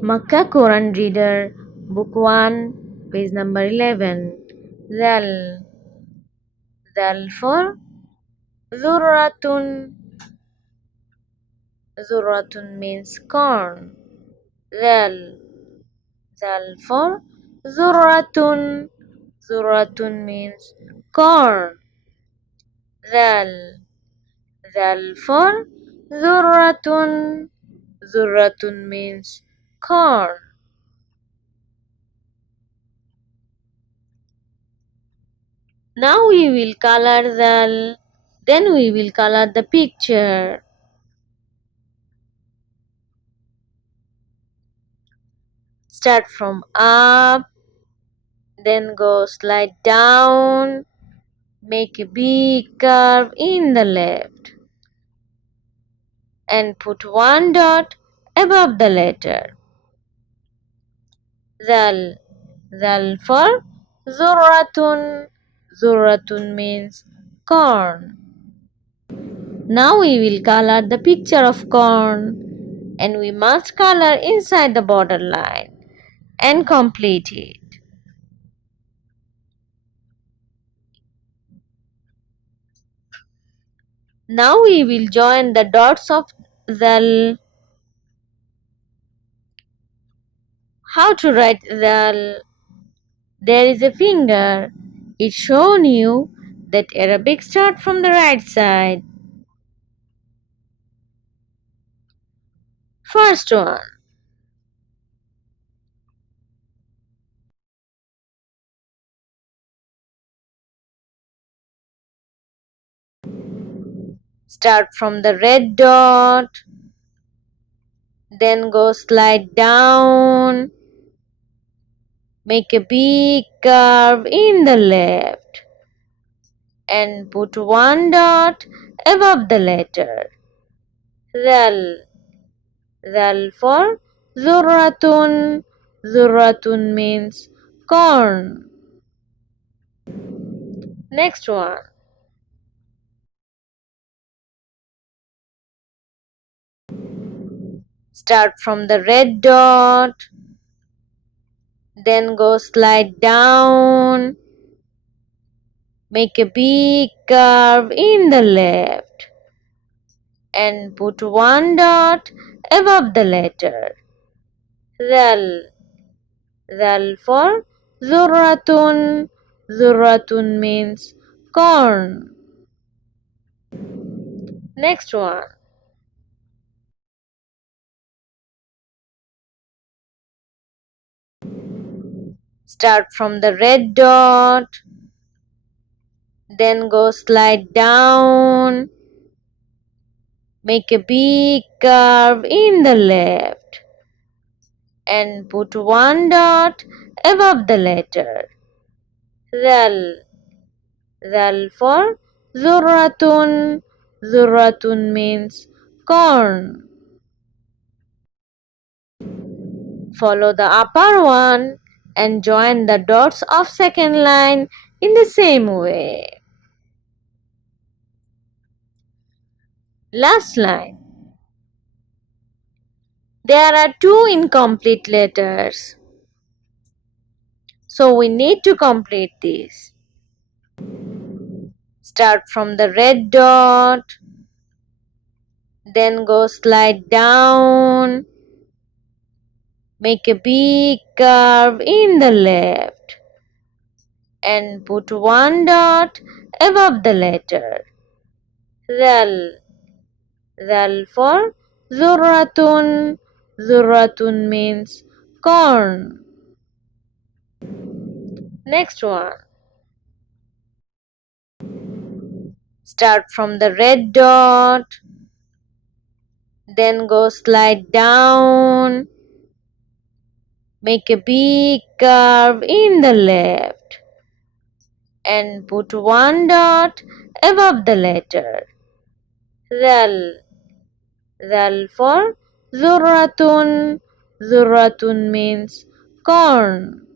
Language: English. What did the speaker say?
Makkah Quran Reader, Book 1, page number 11. Zal. Zal for Zurratun. Zurratun means corn. Zal. Zal for Zurratun. Zurratun means corn. Zal. Zal for Zurratun. Zurratun means corn. Now we will color then we will color the picture. Start from up, then go slide down, make a big curve in the left, and put one dot above the letter. Zal. Zal for Zurratun. Zurratun means corn. Now we will color the picture of corn, and we must color inside the border line and complete it. Now we will join the dots of Zal. How to write Zal? There is a finger. It's shown you that Arabic start from the right side. First one. Start from the red dot, then go slide down, make a big curve in the left, and put one dot above the letter. Zal. Zal for Zurratun. Zurratun means corn. Next one. Start from the red dot, then go slide down, make a big curve in the left, and put one dot above the letter. Zal. Zal for Zurratun. Zurratun means corn. Next one. Start from the red dot, then go slide down, make a big curve in the left, and put one dot above the letter. Zal. Zal for Zurratun. Zurratun means corn. Follow the upper one and join the dots of second line in the same way. Last line. There are two incomplete letters, so we need to complete this. Start from the red dot, then go slide down, make a big curve in the left, and put one dot above the letter. Zal. Zal for Zurratun. Zurratun means corn. Next one. Start from the red dot, then go slide down, make a big curve in the left, and put one dot above the letter. Zal. Zal for Zurratun. Zurratun means corn.